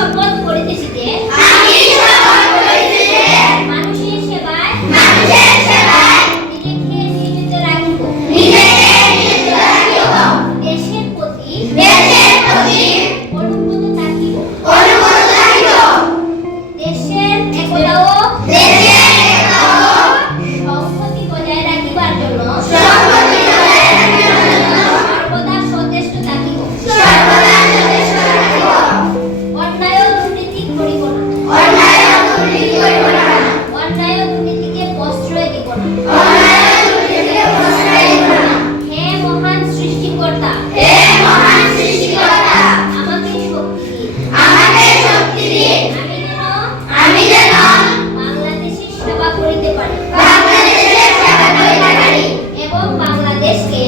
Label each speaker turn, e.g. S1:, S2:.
S1: শপথ করিতেছি যে
S2: আমি শপথ করিতেছি যে
S1: মানুষের সেবায়
S2: মানুষের সেবায়
S1: নিজেকে নিয়োজিত রাখিব।
S2: নিজেকে নিয়োজিত রাখিব।
S1: দেশের প্রতি দেশের প্রতি করে
S2: বাংলাদেশের সারা
S1: এবং বাংলাদেশকে